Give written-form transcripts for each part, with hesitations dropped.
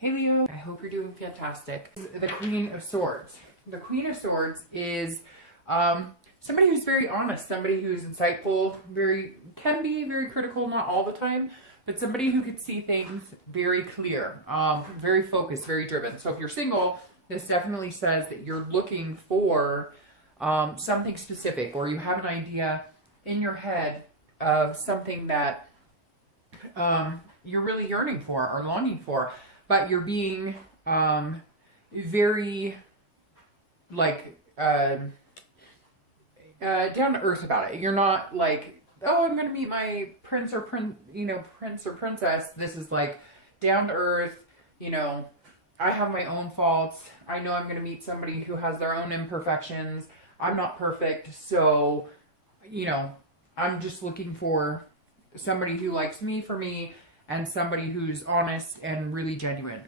Hey Leo, I hope you're doing fantastic. The Queen of Swords. The Queen of Swords is somebody who's very honest, somebody who's insightful, can be very critical, not all the time, but somebody who could see things very clear, very focused, very driven. So if you're single, this definitely says that you're looking for something specific, or you have an idea in your head of something that you're really yearning for or longing for, but you're being very like down to earth about it. You're not like, oh, I'm gonna meet my prince or princess. This is like down to earth. You know, I have my own faults. I know I'm gonna meet somebody who has their own imperfections. I'm not perfect, so you know, I'm just looking for somebody who likes me for me, and somebody who's honest and really genuine.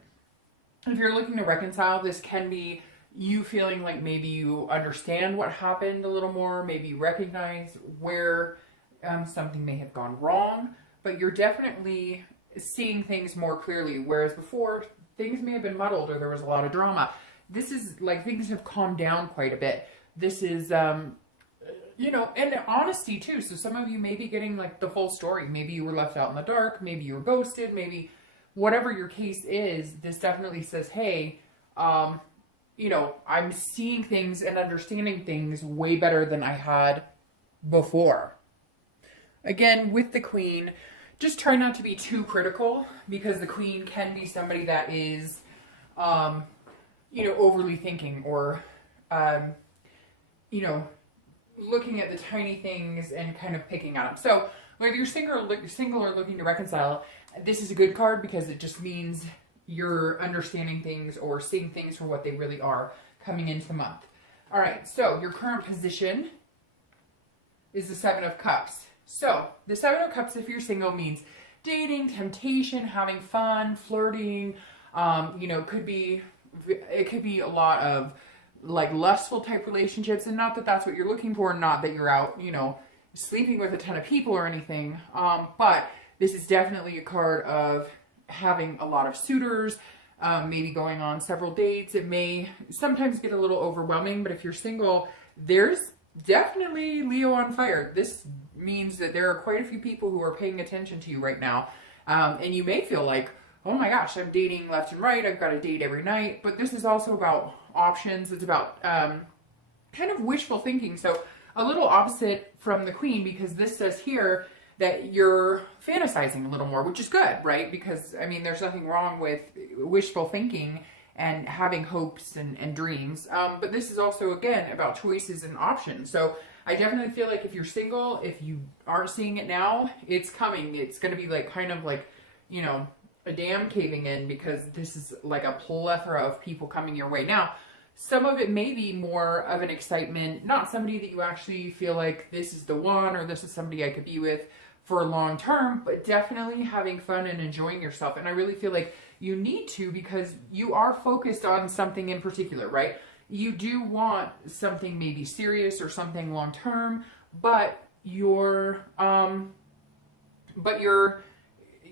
If you're looking to reconcile, this can be you feeling like maybe you understand what happened a little more, maybe you recognize where something may have gone wrong, but you're definitely seeing things more clearly, whereas before things may have been muddled or there was a lot of drama. This is like things have calmed down quite a bit. This is you know, and honesty too. So some of you may be getting like the full story. Maybe you were left out in the dark. Maybe you were ghosted. Maybe whatever your case is, this definitely says, hey, you know, I'm seeing things and understanding things way better than I had before. Again, with the Queen, just try not to be too critical, because the Queen can be somebody that is, you know, overly thinking, or, you know, looking at the tiny things and kind of picking at them. So whether you're single or looking to reconcile, this is a good card because it just means you're understanding things or seeing things for what they really are coming into the month. All right, so your current position is the Seven of Cups. So the Seven of Cups, if you're single, means dating, temptation, having fun, flirting. You know, it could be a lot of like lustful type relationships, and not that that's what you're looking for, not that you're out, you know, sleeping with a ton of people or anything, but this is definitely a card of having a lot of suitors, maybe going on several dates. It may sometimes get a little overwhelming, but if you're single, there's definitely Leo on fire. This means that there are quite a few people who are paying attention to you right now, and you may feel like, oh my gosh, I'm dating left and right, I've got a date every night, but this is also about options. It's about kind of wishful thinking. So a little opposite from the Queen, because this says here that you're fantasizing a little more, which is good, right? Because, I mean, there's nothing wrong with wishful thinking and having hopes and dreams. But this is also, again, about choices and options. So I definitely feel like if you're single, if you aren't seeing it now, it's coming. It's going to be like kind of like, you know, a dam caving in, because this is like a plethora of people coming your way. Now, some of it may be more of an excitement, not somebody that you actually feel like this is the one, or this is somebody I could be with for a long term, but definitely having fun and enjoying yourself. And I really feel like you need to, because you are focused on something in particular, right? You do want something maybe serious or something long term, but you're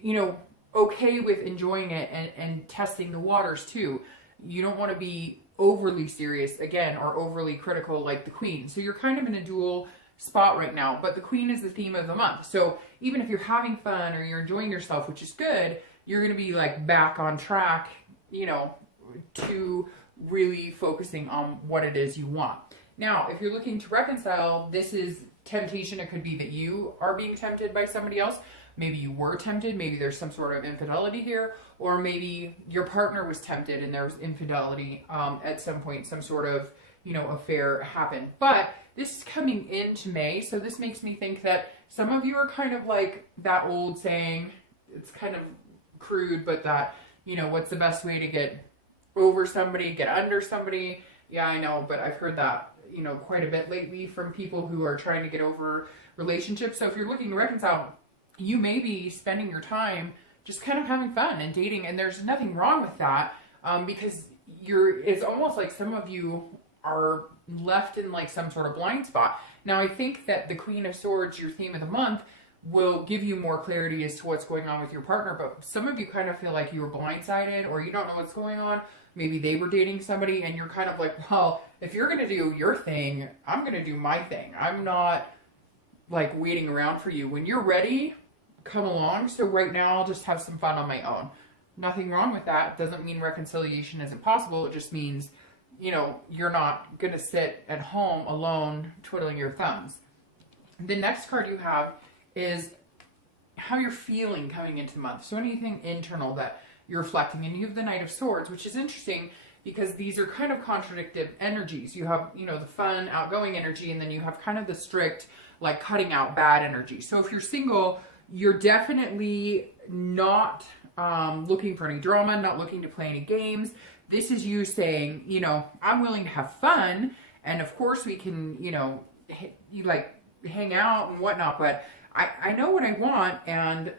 you know, okay with enjoying it and testing the waters too. You don't want to be overly serious again, or overly critical like the Queen. So you're kind of in a dual spot right now, but the Queen is the theme of the month. So even if you're having fun or you're enjoying yourself, which is good, you're going to be like back on track, you know, to really focusing on what it is you want. Now, if you're looking to reconcile, this is temptation. It could be that you are being tempted by somebody else. Maybe you were tempted, maybe there's some sort of infidelity here, or maybe your partner was tempted and there was infidelity at some point, some sort of, you know, affair happened. But this is coming into May, so this makes me think that some of you are kind of like that old saying, it's kind of crude, but that, you know, what's the best way to get over somebody, get under somebody? Yeah, I know, but I've heard that, you know, quite a bit lately from people who are trying to get over relationships. So if you're looking to reconcile, you may be spending your time just kind of having fun and dating, and there's nothing wrong with that, because it's almost like some of you are left in like some sort of blind spot. Now, I think that the Queen of Swords, your theme of the month, will give you more clarity as to what's going on with your partner. But some of you kind of feel like you were blindsided, or you don't know what's going on. Maybe they were dating somebody and you're kind of like, well, if you're going to do your thing, I'm going to do my thing. I'm not like waiting around for you. When you're ready, come along. So right now I'll just have some fun on my own. Nothing wrong with that. Doesn't mean reconciliation isn't possible. It just means, you know, you're not going to sit at home alone twiddling your thumbs. The next card you have is how you're feeling coming into the month. So anything internal that you're reflecting. And you have the Knight of Swords, which is interesting because these are kind of contradictive energies. You have, you know, the fun, outgoing energy, and then you have kind of the strict, like cutting out bad energy. So if you're single, you're definitely not looking for any drama, not looking to play any games. This is you saying, you know, I'm willing to have fun, and of course we can, you know, like hang out and whatnot, but I know what I want, and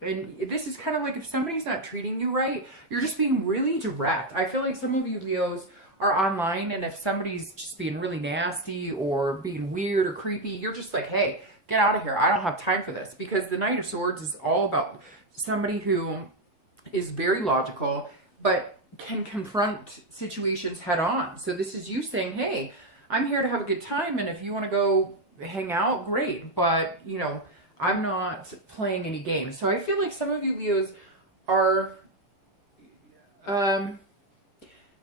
this is kind of like if somebody's not treating you right, you're just being really direct. I feel like some of you Leos are online, and if somebody's just being really nasty or being weird or creepy, you're just like, hey, get out of here. I don't have time for this. Because the Knight of Swords is all about somebody who is very logical, but can confront situations head on. So this is you saying, hey, I'm here to have a good time, and if you want to go hang out, great, but you know, I'm not playing any games. So I feel like some of you Leos are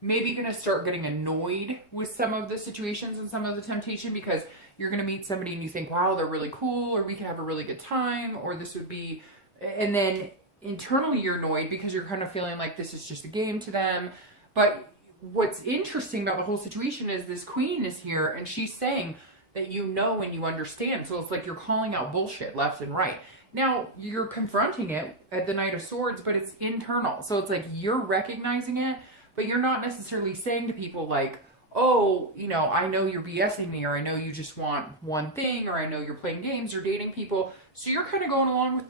maybe going to start getting annoyed with some of the situations and some of the temptation, because you're going to meet somebody and you think, wow, they're really cool, or we can have a really good time, or this would be, and then internally you're annoyed because you're kind of feeling like this is just a game to them. But what's interesting about the whole situation is this Queen is here, and she's saying that you know and you understand. So it's like you're calling out bullshit left and right. Now, you're confronting it at the Knight of Swords, but it's internal. So it's like you're recognizing it, but you're not necessarily saying to people like, oh, you know, I know you're BSing me, or I know you just want one thing, or I know you're playing games or dating people. So you're kind of going along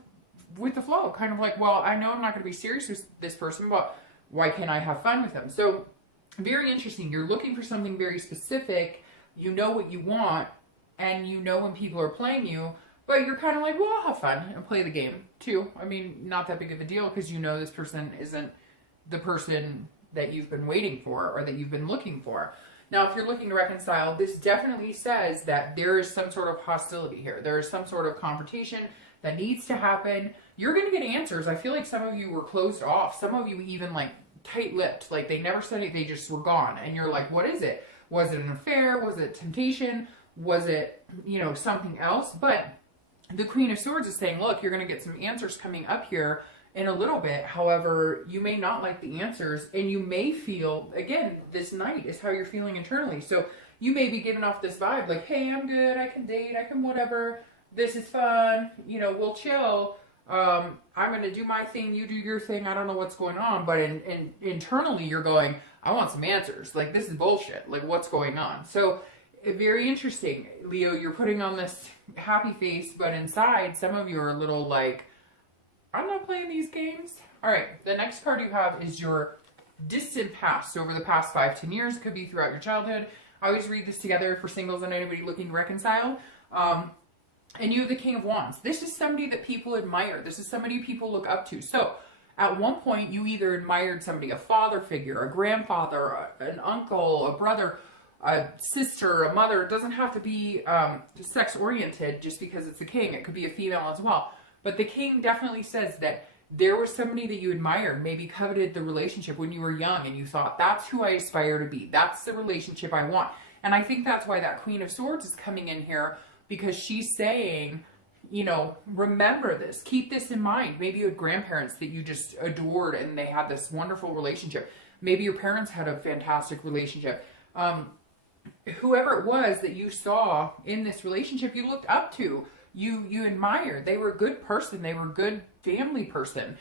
with the flow, kind of like, well, I know I'm not going to be serious with this person, but why can't I have fun with them? So very interesting. You're looking for something very specific. You know what you want, and you know when people are playing you, but you're kind of like, well, I'll have fun and play the game too. I mean, not that big of a deal, because you know this person isn't the person that you've been waiting for or that you've been looking for. Now, if you're looking to reconcile, this definitely says that there is some sort of hostility here. There is some sort of confrontation that needs to happen. You're going to get answers. I feel like some of you were closed off. Some of you even like tight-lipped. Like they never said it. They just were gone. And you're like, what is it? Was it an affair? Was it temptation? Was it, you know, something else? But the Queen of Swords is saying, look, you're going to get some answers coming up here in a little bit. However, you may not like the answers, and you may feel, again, this Knight is how you're feeling internally. So you may be giving off this vibe like, hey, I'm good, I can date, I can whatever, this is fun, you know, we'll chill, I'm going to do my thing, you do your thing, I don't know what's going on. But internally you're going, I want some answers, like this is bullshit, like what's going on? So very interesting, Leo, you're putting on this happy face, but inside some of you are a little like, I'm not playing these games. All right, the next card you have is your distant past. So over the past 5-10 years, could be throughout your childhood. I always read this together for singles and anybody looking to reconcile. And you have the King of Wands. This is somebody that people admire. This is somebody people look up to. So at one point, you either admired somebody, a father figure, a grandfather, an uncle, a brother, a sister, a mother. It doesn't have to be sex-oriented just because it's a king. It could be a female as well. But the king definitely says that there was somebody that you admired, maybe coveted the relationship when you were young, and you thought, that's who I aspire to be. That's the relationship I want. And I think that's why that Queen of Swords is coming in here, because she's saying, you know, remember this. Keep this in mind. Maybe you had grandparents that you just adored and they had this wonderful relationship. Maybe your parents had a fantastic relationship. Whoever it was that you saw in this relationship, you looked up to. You admired. They were a good person. They were a good family person.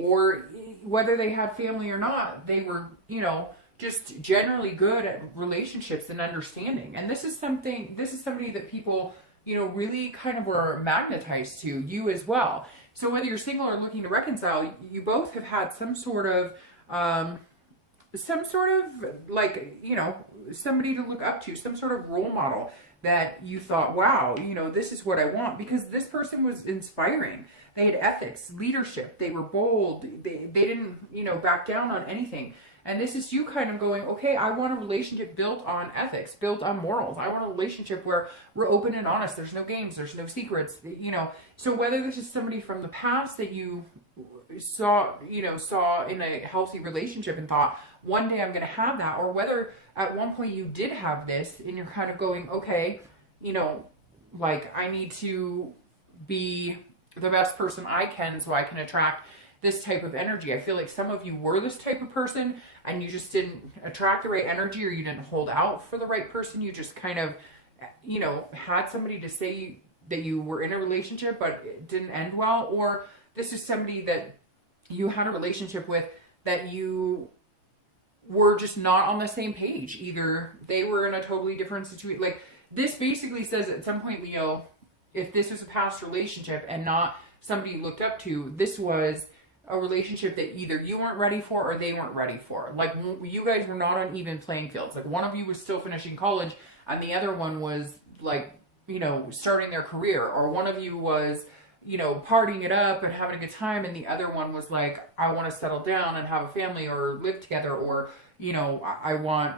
Or whether they had family or not, they were, you know, just generally good at relationships and understanding. And this is somebody that people, you know, really kind of were magnetized to, you as well. So whether you're single or looking to reconcile, you both have had some sort of like, you know, somebody to look up to, some sort of role model that you thought, wow, you know, this is what I want, because this person was inspiring. They had ethics, leadership, they were bold, they didn't, you know, back down on anything. And this is you kind of going, okay, I want a relationship built on ethics, built on morals. I want a relationship where we're open and honest. There's no games, there's no secrets, you know. So whether this is somebody from the past that you saw in a healthy relationship and thought, one day I'm going to have that, or whether at one point you did have this and you're kind of going, okay, you know, like I need to be the best person I can so I can attract this type of energy. I feel like some of you were this type of person and you just didn't attract the right energy, or you didn't hold out for the right person. You just kind of, you know, had somebody to say that you were in a relationship but it didn't end well. Or this is somebody that you had a relationship with that you were just not on the same page. Either they were in a totally different situation. Like, this basically says at some point, Leo, if this was a past relationship and not somebody you looked up to, this was a relationship that either you weren't ready for or they weren't ready for. Like, you guys were not on even playing fields. Like, one of you was still finishing college and the other one was, like, you know, starting their career. Or one of you was, you know, partying it up and having a good time, and the other one was like, I want to settle down and have a family or live together, or, you know, I want,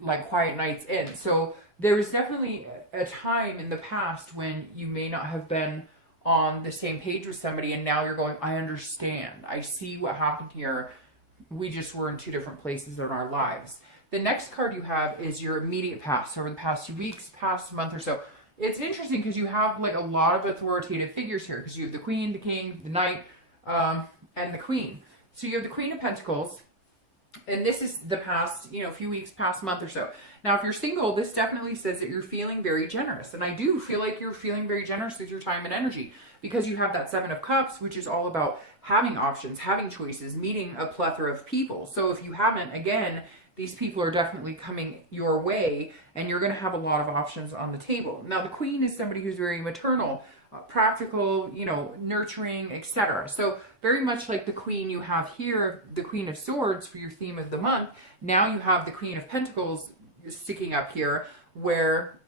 like, quiet nights in. So there was definitely a time in the past when you may not have been on the same page with somebody, and now you're going, I understand. I see what happened here. We just were in two different places in our lives. The next card you have is your immediate past, over the past 2 weeks, past month or so. It's interesting because you have like a lot of authoritative figures here, because you have the Queen, the King, the Knight, and the Queen. So you have the Queen of Pentacles, and this is the past, you know, few weeks, past month or so. Now, if you're single, this definitely says that you're feeling very generous. And I do feel like you're feeling very generous with your time and energy, because you have that Seven of Cups, which is all about having options, having choices, meeting a plethora of people. So if you haven't, again, these people are definitely coming your way, and you're going to have a lot of options on the table. Now, the Queen is somebody who's very maternal, practical, you know, nurturing, etc. So very much like the Queen you have here, the Queen of Swords for your theme of the month, now you have the Queen of Pentacles sticking up here, where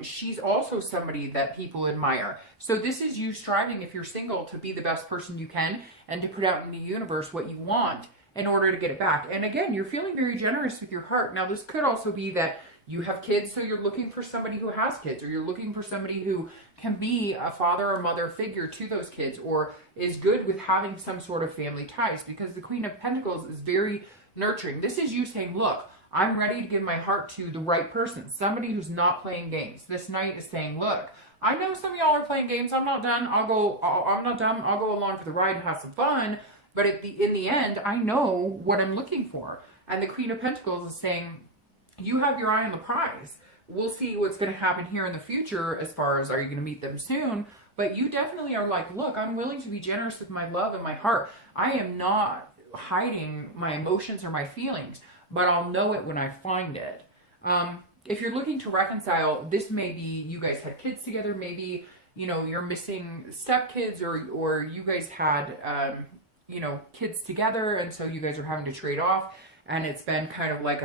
she's also somebody that people admire. So this is you striving, if you're single, to be the best person you can and to put out in the universe what you want in order to get it back. And again, you're feeling very generous with your heart. Now, this could also be that you have kids, so you're looking for somebody who has kids, or you're looking for somebody who can be a father or mother figure to those kids, or is good with having some sort of family ties, because the Queen of Pentacles is very nurturing. This is you saying, look, I'm ready to give my heart to the right person, somebody who's not playing games. This Knight is saying, look, I know some of y'all are playing games. I'm not done. I'm not done. I'll go along for the ride and have some fun. But in the end, I know what I'm looking for. And the Queen of Pentacles is saying, you have your eye on the prize. We'll see what's going to happen here in the future as far as, are you going to meet them soon? But you definitely are like, look, I'm willing to be generous with my love and my heart. I am not hiding my emotions or my feelings, but I'll know it when I find it. If you're looking to reconcile, this may be you guys had kids together. Maybe, you know, you're missing stepkids, or you guys had, you know, kids together, and so you guys are having to trade off, and it's been kind of like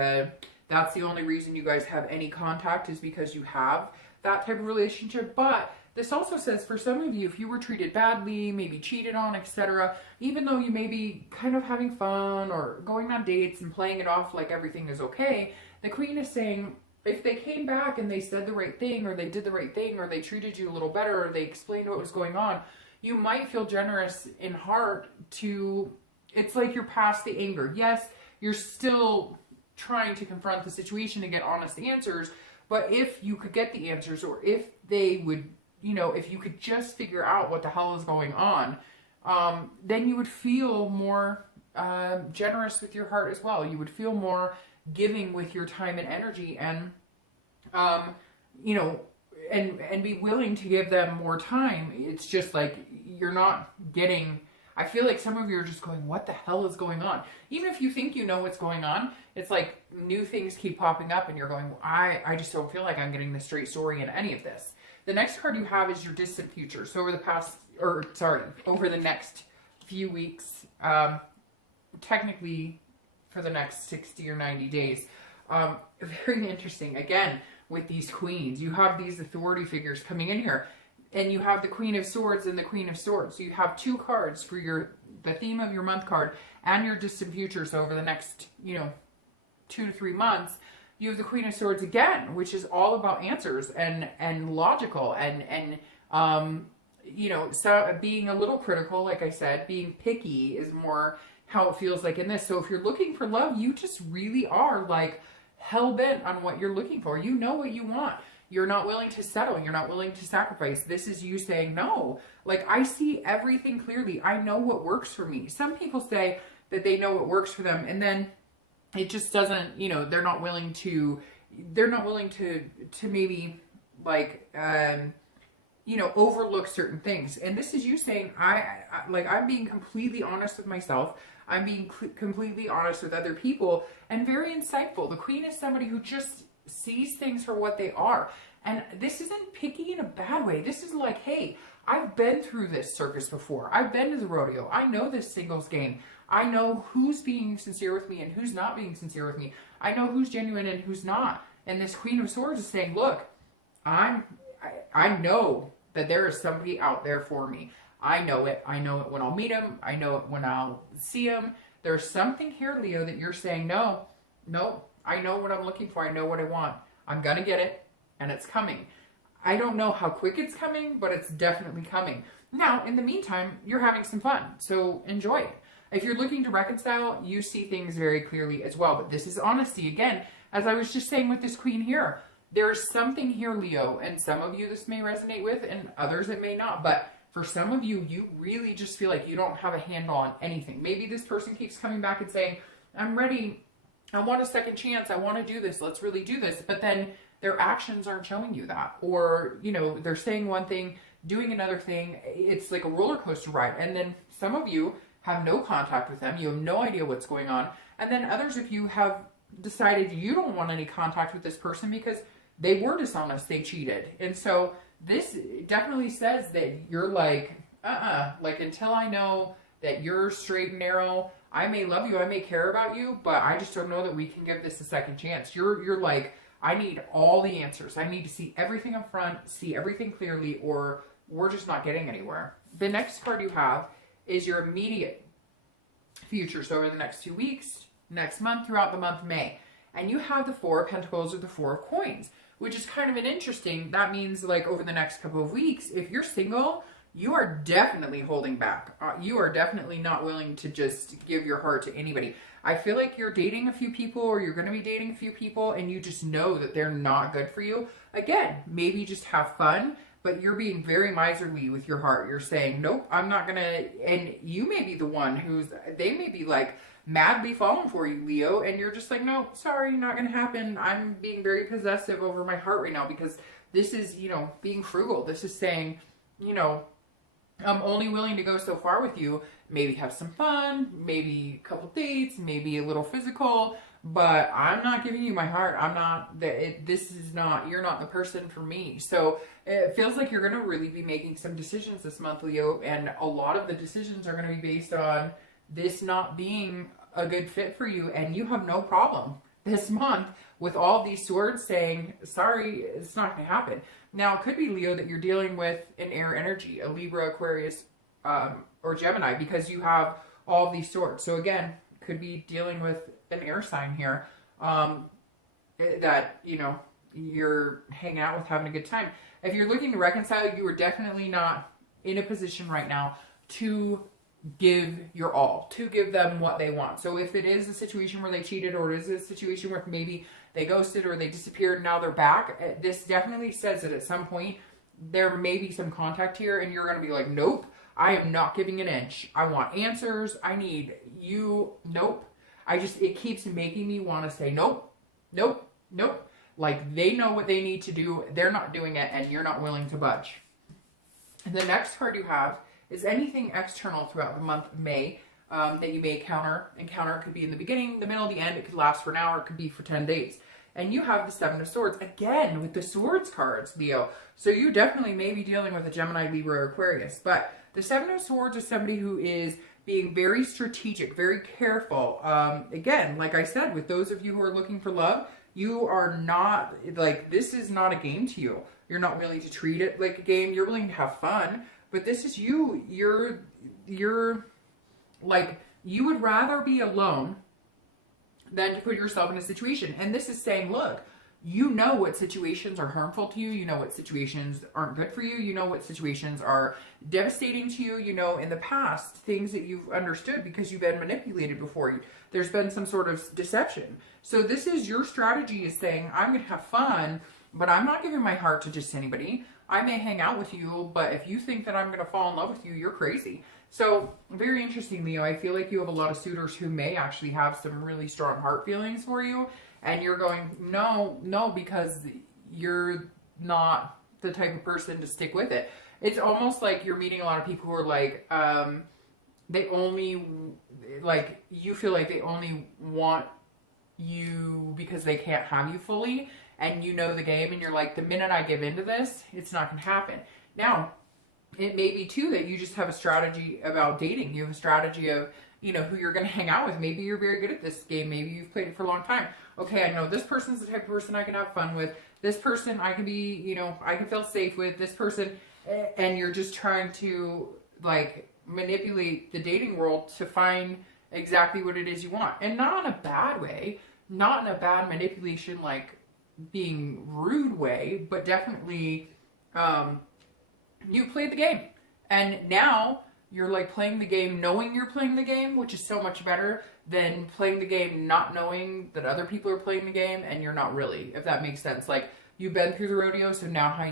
that's the only reason you guys have any contact, is because you have that type of relationship. But this also says, for some of you, if you were treated badly, maybe cheated on, etc., even though you may be kind of having fun or going on dates and playing it off like everything is okay, the Queen is saying, if they came back and they said the right thing, or they did the right thing, or they treated you a little better, or they explained what was going on, you might feel generous in heart to, it's like you're past the anger. Yes, you're still trying to confront the situation and get honest answers, but if you could get the answers, or if they would, you know, if you could just figure out what the hell is going on, then you would feel more generous with your heart as well. You would feel more giving with your time and energy, and, you know, and be willing to give them more time. It's just like, you're not getting, I feel like some of you are just going, what the hell is going on? Even if you think you know what's going on, it's like new things keep popping up, and you're going, I just don't feel like I'm getting the straight story in any of this. The next card you have is your distant future. So over the next few weeks, technically for the next 60 or 90 days. Very interesting. Again, with these queens. You have these authority figures coming in here. And you have the Queen of Swords and the Queen of Swords. So you have 2 cards for the theme of your month card and your distant future. So over the next, 2 to 3 months, you have the Queen of Swords again, which is all about answers and logical and so being a little critical, like I said, being picky is more how it feels like in this. So if you're looking for love, you just really are like hell-bent on what you're looking for. You know what you want. You're not willing to settle. You're not willing to sacrifice. This is you saying, no, like I see everything clearly. I know what works for me. Some people say that they know what works for them, and then it just doesn't, they're not willing to maybe like, overlook certain things. And this is you saying, I'm being completely honest with myself. I'm being completely honest with other people and very insightful. The Queen is somebody who just sees things for what they are. And this isn't picky in a bad way. This is like, hey, I've been through this circus before. I've been to the rodeo. I know this singles game. I know who's being sincere with me and who's not being sincere with me. I know who's genuine and who's not. And this Queen of Swords is saying, look, I know that there is somebody out there for me. I know it. I know it when I'll meet him. I know it when I'll see him. There's something here, Leo, that you're saying, no, I know what I'm looking for. I know what I want. I'm going to get it, and it's coming. I don't know how quick it's coming, but it's definitely coming. Now, in the meantime, you're having some fun, so enjoy it. If you're looking to reconcile, you see things very clearly as well, but this is honesty. Again, as I was just saying with this Queen here, there's something here, Leo, and some of you this may resonate with, and others it may not, but for some of you, you really just feel like you don't have a handle on anything. Maybe this person keeps coming back and saying, I'm ready. I want a second chance. I want to do this. Let's really do this. But then their actions aren't showing you that. Or, they're saying one thing, doing another thing. It's like a roller coaster ride. And then some of you have no contact with them. You have no idea what's going on. And then others of you have decided you don't want any contact with this person because they were dishonest. They cheated. And so this definitely says that you're like, like until I know that you're straight and narrow, I may love you, I may care about you, but I just don't know that we can give this a second chance. You're like, I need all the answers. I need to see everything up front, see everything clearly, or we're just not getting anywhere. The next card you have is your immediate future. So over the next 2 weeks, next month, throughout the month of May. And you have the 4 of Pentacles or the 4 of Coins, which is kind of an interesting, that means like over the next couple of weeks, if you're single, you are definitely holding back. You are definitely not willing to just give your heart to anybody. I feel like you're dating a few people or you're going to be dating a few people and you just know that they're not good for you. Again, maybe just have fun, but you're being very miserly with your heart. You're saying, nope, I'm not going to, and you may be the one they may be like madly falling for you, Leo, and you're just like, no, sorry, not going to happen. I'm being very possessive over my heart right now because this is, being frugal. This is saying, I'm only willing to go so far with you, maybe have some fun, maybe a couple dates, maybe a little physical, but I'm not giving you my heart. I'm not, you're not the person for me. So it feels like you're going to really be making some decisions this month, Leo, and a lot of the decisions are going to be based on this not being a good fit for you, and you have no problem this month with all these swords saying, sorry, it's not going to happen. Now, it could be, Leo, that you're dealing with an air energy, a Libra, Aquarius, or Gemini, because you have all these swords. So again, could be dealing with an air sign here that, you're hanging out with, having a good time. If you're looking to reconcile, you are definitely not in a position right now to give your all, to give them what they want. So if it is a situation where they cheated, or it is a situation where maybe they ghosted or they disappeared and now they're back, this definitely says that at some point there may be some contact here and you're going to be like, nope, I am not giving an inch. I want answers. I need you. Nope. It keeps making me want to say, nope, nope, nope. Like they know what they need to do. They're not doing it and you're not willing to budge. And the next card you have is anything external throughout the month of May that you may encounter. It could be in the beginning, the middle, the end. It could last for an hour. It could be for 10 days. And you have the 7 of Swords, again, with the Swords cards, Leo. So you definitely may be dealing with a Gemini, Libra, or Aquarius. But the 7 of Swords is somebody who is being very strategic, very careful. Again, like I said, with those of you who are looking for love, You are not, like, this is not a game to you. You're not willing to treat it like a game. You're willing to have fun, but this is you. You're like, you would rather be alone than to put yourself in a situation. And this is saying, look, you know what situations are harmful to you. You know what situations aren't good for you. You know what situations are devastating to you. You know, in the past, things that you've understood because you've been manipulated before. There's been some sort of deception. So this is your strategy, is saying, I'm going to have fun, but I'm not giving my heart to just anybody. I may hang out with you, but if you think that I'm going to fall in love with you, you're crazy. So very interesting, Leo. I feel like you have a lot of suitors who may actually have some really strong heart feelings for you. And you're going, no, because you're not the type of person to stick with it. It's almost like you're meeting a lot of people who are like, they only, like, you feel like they only want you because they can't have you fully. And you know the game, and you're like, the minute I give into this, it's not going to happen. Now, it may be too that you just have a strategy about dating. You have a strategy of, you know, who you're going to hang out with. Maybe you're very good at this game. Maybe you've played it for a long time. Okay, I know this person's the type of person I can have fun with. This person I can be, you know, I can feel safe with. This person, and you're just trying to, like, manipulate the dating world to find exactly what it is you want. And not in a bad way. Not in a bad manipulation, like, being rude way, but definitely you played the game, and now you're like playing the game knowing you're playing the game, which is so much better than playing the game not knowing that other people are playing the game and you're not really, if that makes sense. Like, you've been through the rodeo, so now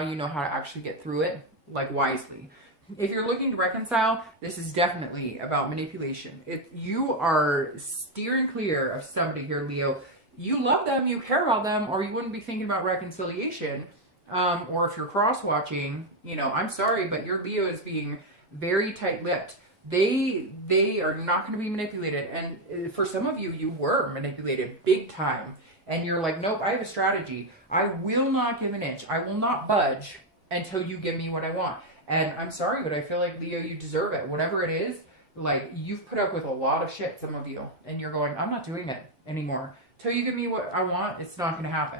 you know how to actually get through it, like, wisely. If you're looking to reconcile, this is definitely about manipulation. If you are steering clear of somebody here, Leo, you love them, you care about them, or you wouldn't be thinking about reconciliation. Or if you're cross-watching, you know, I'm sorry, but your Leo is being very tight-lipped. They are not going to be manipulated. And for some of you, you were manipulated big time. And you're like, nope, I have a strategy. I will not give an inch. I will not budge until you give me what I want. And I'm sorry, but I feel like, Leo, you deserve it. Whatever it is, like, you've put up with a lot of shit, some of you. And you're going, I'm not doing it anymore. Till you give me what I want, it's not going to happen.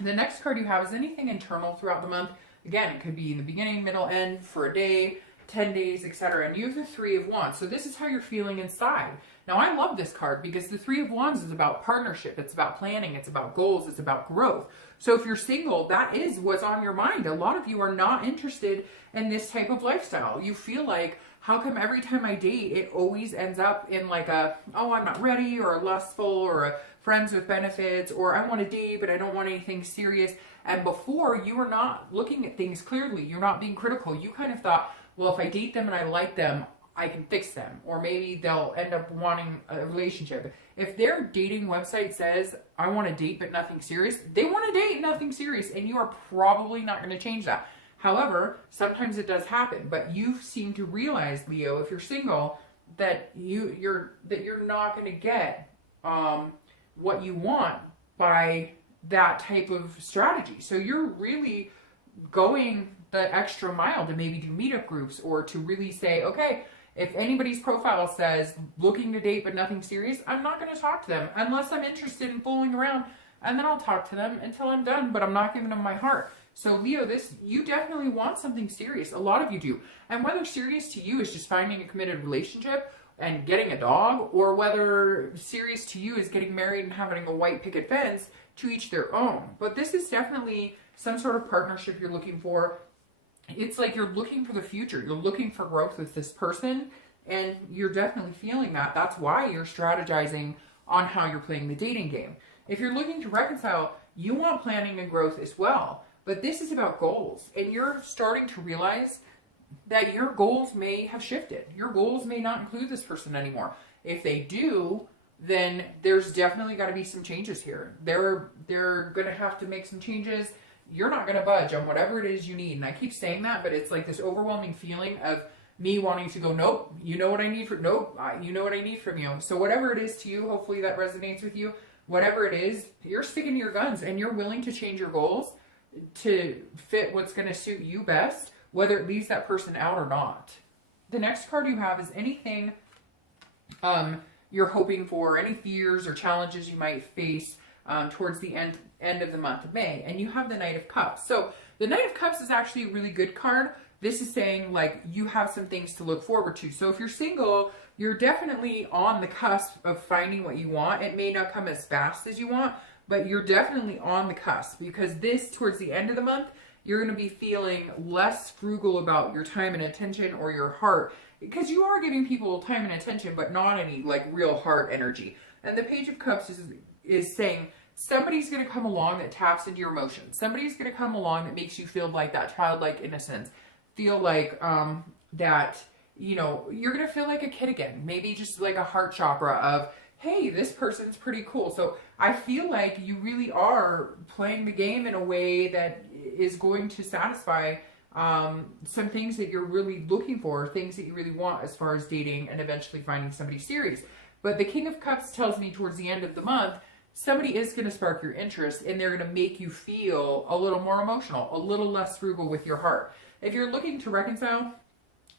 The next card you have is anything internal throughout the month. Again, it could be in the beginning, middle, end, for a day, 10 days, etc. And you have the Three of Wands. So this is how you're feeling inside. Now, I love this card because the Three of Wands is about partnership. It's about planning. It's about goals. It's about growth. So if you're single, that is what's on your mind. A lot of you are not interested in this type of lifestyle. You feel like, how come every time I date, it always ends up in like a, oh, I'm not ready, or a lustful, or a friends with benefits, or I want to date, but I don't want anything serious. And before, you were not looking at things clearly. You're not being critical. You kind of thought, well, if I date them and I like them, I can fix them. Or maybe they'll end up wanting a relationship. If their dating website says, I want to date but nothing serious, they want to date nothing serious, and you are probably not going to change that. However, sometimes it does happen, but you seem to realize, Leo, if you're single, that you're not going to get what you want by that type of strategy. So you're really going the extra mile to maybe do meetup groups, or to really say, okay, if anybody's profile says looking to date but nothing serious, I'm not going to talk to them unless I'm interested in fooling around, and then I'll talk to them until I'm done, but I'm not giving them my heart. So Leo, you definitely want something serious. A lot of you do. And whether serious to you is just finding a committed relationship and getting a dog, or whether serious to you is getting married and having a white picket fence, to each their own. But this is definitely some sort of partnership you're looking for. It's like you're looking for the future. You're looking for growth with this person, and you're definitely feeling that. That's why you're strategizing on how you're playing the dating game. If you're looking to reconcile, you want planning and growth as well. But this is about goals, and you're starting to realize that your goals may have shifted. Your goals may not include this person anymore. If they do, then there's definitely got to be some changes here. They're going to have to make some changes. You're not going to budge on whatever it is you need. And I keep saying that, but it's like this overwhelming feeling of me wanting to go, nope, you know what I need nope, you know what I need from you. So whatever it is to you, hopefully that resonates with you. Whatever it is, you're sticking to your guns, and you're willing to change your goals to fit what's going to suit you best, whether it leaves that person out or not. The next card you have is anything you're hoping for, any fears or challenges you might face towards the end of the month of May. And you have the Knight of Cups. So the Knight of Cups is actually a really good card. This is saying like you have some things to look forward to. So if you're single, you're definitely on the cusp of finding what you want. It may not come as fast as you want, but you're definitely on the cusp, because this, towards the end of the month, you're going to be feeling less frugal about your time and attention or your heart, because you are giving people time and attention, but not any like real heart energy. And the Page of Cups is saying somebody's going to come along that taps into your emotions. Somebody's going to come along that makes you feel like that childlike innocence, feel like that, you know, you're going to feel like a kid again. Maybe just like a heart chakra of, hey, this person's pretty cool. So I feel like you really are playing the game in a way that is going to satisfy some things that you're really looking for, things that you really want as far as dating and eventually finding somebody serious. But the King of Cups tells me towards the end of the month, somebody is going to spark your interest, and they're going to make you feel a little more emotional, a little less frugal with your heart. If you're looking to reconcile,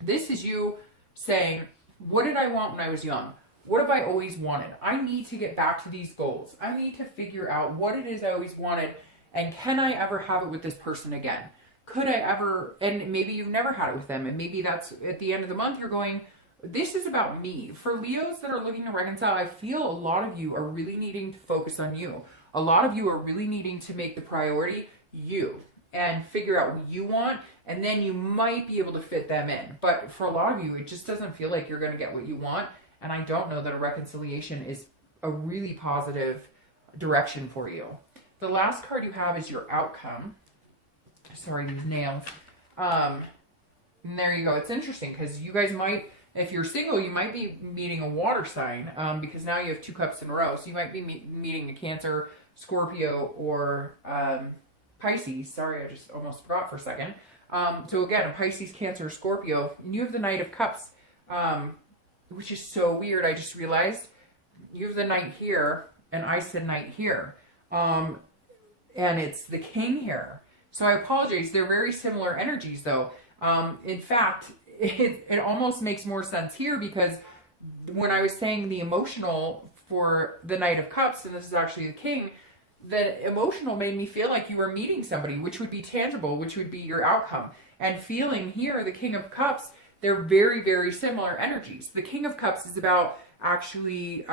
this is you saying, what did I want when I was young? What have I always wanted? I need to get back to these goals. I need to figure out what it is I always wanted, and can I ever have it with this person again? Could I ever, and maybe you've never had it with them, and maybe that's at the end of the month you're going, this is about me. For Leos that are looking to reconcile, I feel a lot of you are really needing to focus on you. A lot of you are really needing to make the priority you and figure out what you want, and then you might be able to fit them in. But for a lot of you, it just doesn't feel like you're going to get what you want. And I don't know that a reconciliation is a really positive direction for you. The last card you have is your outcome. Sorry, these nails. And there you go. It's interesting because you guys might, if you're single, you might be meeting a water sign because now you have 2 cups in a row. So you might be meeting a Cancer, Scorpio, or Pisces. Sorry, I just almost forgot for a second. So again, a Pisces, Cancer, Scorpio. And you have the Knight of Cups. Which is so weird. I just realized you have the Knight here, and I said Knight here. And it's the King here. So I apologize. They're very similar energies, though. In fact, it almost makes more sense here, because when I was saying the emotional for the Knight of Cups, and this is actually the King, the emotional made me feel like you were meeting somebody, which would be tangible, which would be your outcome. And feeling here, the King of Cups, they're very, very similar energies. The King of Cups is about actually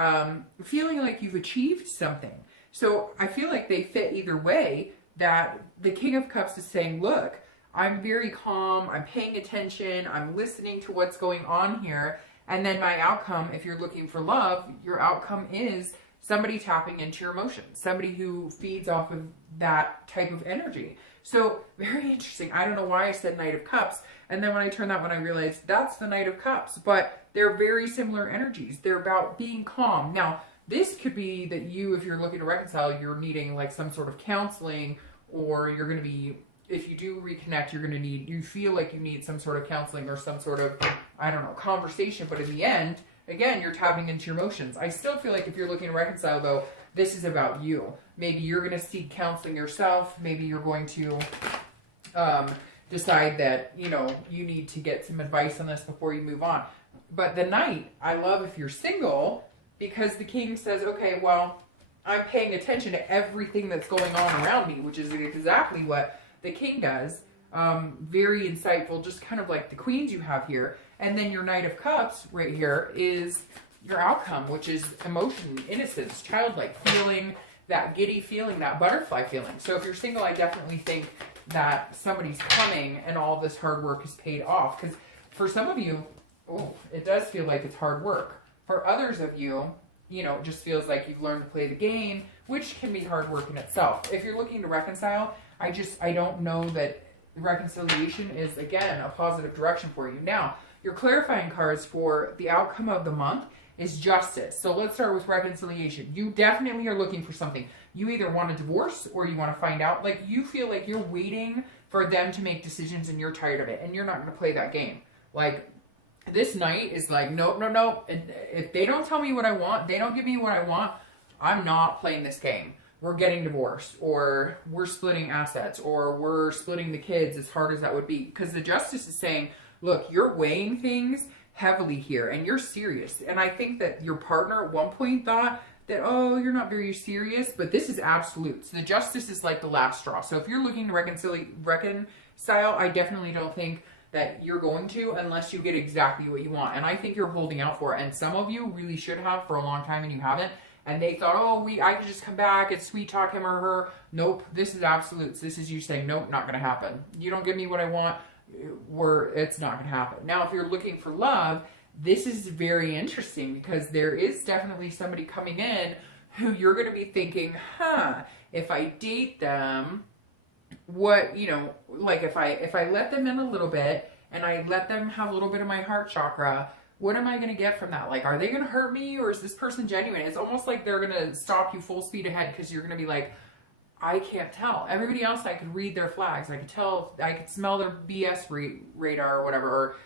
feeling like you've achieved something. So I feel like they fit either way, that the King of Cups is saying, look, I'm very calm, I'm paying attention, I'm listening to what's going on here. And then my outcome, if you're looking for love, your outcome is somebody tapping into your emotions, somebody who feeds off of that type of energy. So very interesting. I don't know why I said Knight of Cups. And then when I turned that one, I realized that's the Knight of Cups, but they're very similar energies. They're about being calm. Now, this could be that you, if you're looking to reconcile, you're needing like some sort of counseling, or you're going to be, if you do reconnect, you're going to need, you feel like you need some sort of counseling or some sort of, I don't know, conversation. But in the end, again, you're tapping into your emotions. I still feel like if you're looking to reconcile, though, this is about you. Maybe you're going to seek counseling yourself. Maybe you're going to decide that, you know, you need to get some advice on this before you move on. But the Knight, I love if you're single, because the King says, okay, well, I'm paying attention to everything that's going on around me, which is exactly what the King does. Very insightful, just kind of like the Queens you have here. And then your Knight of Cups right here is your outcome, which is emotion, innocence, childlike feeling, that giddy feeling, that butterfly feeling. So if you're single, I definitely think that somebody's coming and all this hard work is paid off. Because for some of you, oh, it does feel like it's hard work. For others of you, you know, it just feels like you've learned to play the game, which can be hard work in itself. If you're looking to reconcile, I don't know that reconciliation is, again, a positive direction for you. Now, your clarifying cards for the outcome of the month is Justice. So let's start with reconciliation. You definitely are looking for something. You either want a divorce or you want to find out. Like, you feel like you're waiting for them to make decisions and you're tired of it and you're not going to play that game. Like, this Knight is like, nope, no, no. If they don't tell me what I want, they don't give me what I want, I'm not playing this game. We're getting divorced, or we're splitting assets, or we're splitting the kids, as hard as that would be. Because the Justice is saying, look, you're weighing things heavily here and you're serious. And I think that your partner at one point thought that, oh, you're not very serious, but this is absolute. So the Justice is like the last straw. So if you're looking to reconcile, I definitely don't think that you're going to unless you get exactly what you want. And I think you're holding out for it. And some of you really should have for a long time and you haven't. And they thought, oh, I could just come back and sweet talk him or her. Nope, this is absolutes. This is you saying, nope, not going to happen. You don't give me what I want, it's not going to happen. Now, if you're looking for love, this is very interesting because there is definitely somebody coming in who you're going to be thinking, if I date them, what, you know, like if I let them in a little bit and I let them have a little bit of my heart chakra, what am I going to get from that? Like, are they going to hurt me or is this person genuine? It's almost like they're going to stop you full speed ahead because you're going to be like, I can't tell. Everybody else, I could read their flags. I could tell, I could smell their BS radar or whatever. Or,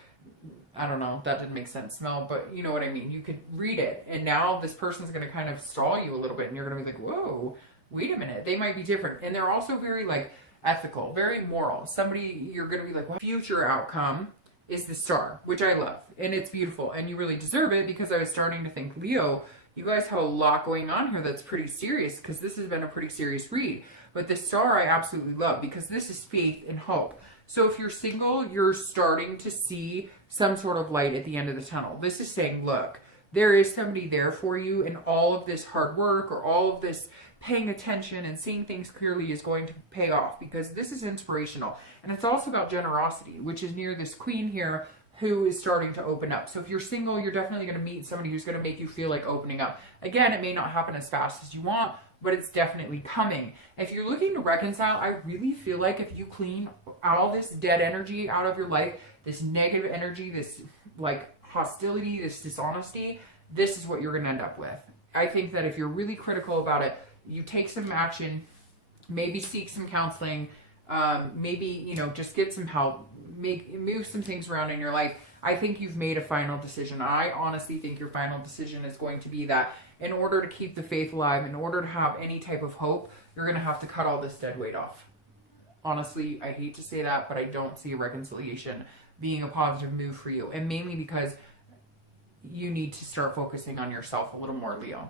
I don't know, that didn't make sense, smell, but you know what I mean. You could read it. And now this person's going to kind of stall you a little bit and you're going to be like, whoa, wait a minute. They might be different. And they're also very like ethical, very moral. Somebody you're going to be like, what future outcome is the Star, which I love. And it's beautiful. And you really deserve it because I was starting to think, Leo, you guys have a lot going on here that's pretty serious because this has been a pretty serious read. But the Star I absolutely love because this is faith and hope. So if you're single, you're starting to see some sort of light at the end of the tunnel. This is saying, look, there is somebody there for you and all of this hard work or all of this paying attention and seeing things clearly is going to pay off because this is inspirational. And it's also about generosity, which is near this queen here who is starting to open up. So if you're single, you're definitely going to meet somebody who's going to make you feel like opening up. Again, it may not happen as fast as you want, but it's definitely coming. If you're looking to reconcile, I really feel like if you clean all this dead energy out of your life, this negative energy, this like hostility, this dishonesty, this is what you're going to end up with. I think that if you're really critical about it, you take some action, maybe seek some counseling, maybe, you know, just get some help, move some things around in your life. I think you've made a final decision. I honestly think your final decision is going to be that in order to keep the faith alive, in order to have any type of hope, you're going to have to cut all this dead weight off. Honestly, I hate to say that, but I don't see a reconciliation being a positive move for you. And mainly because you need to start focusing on yourself a little more, Leo.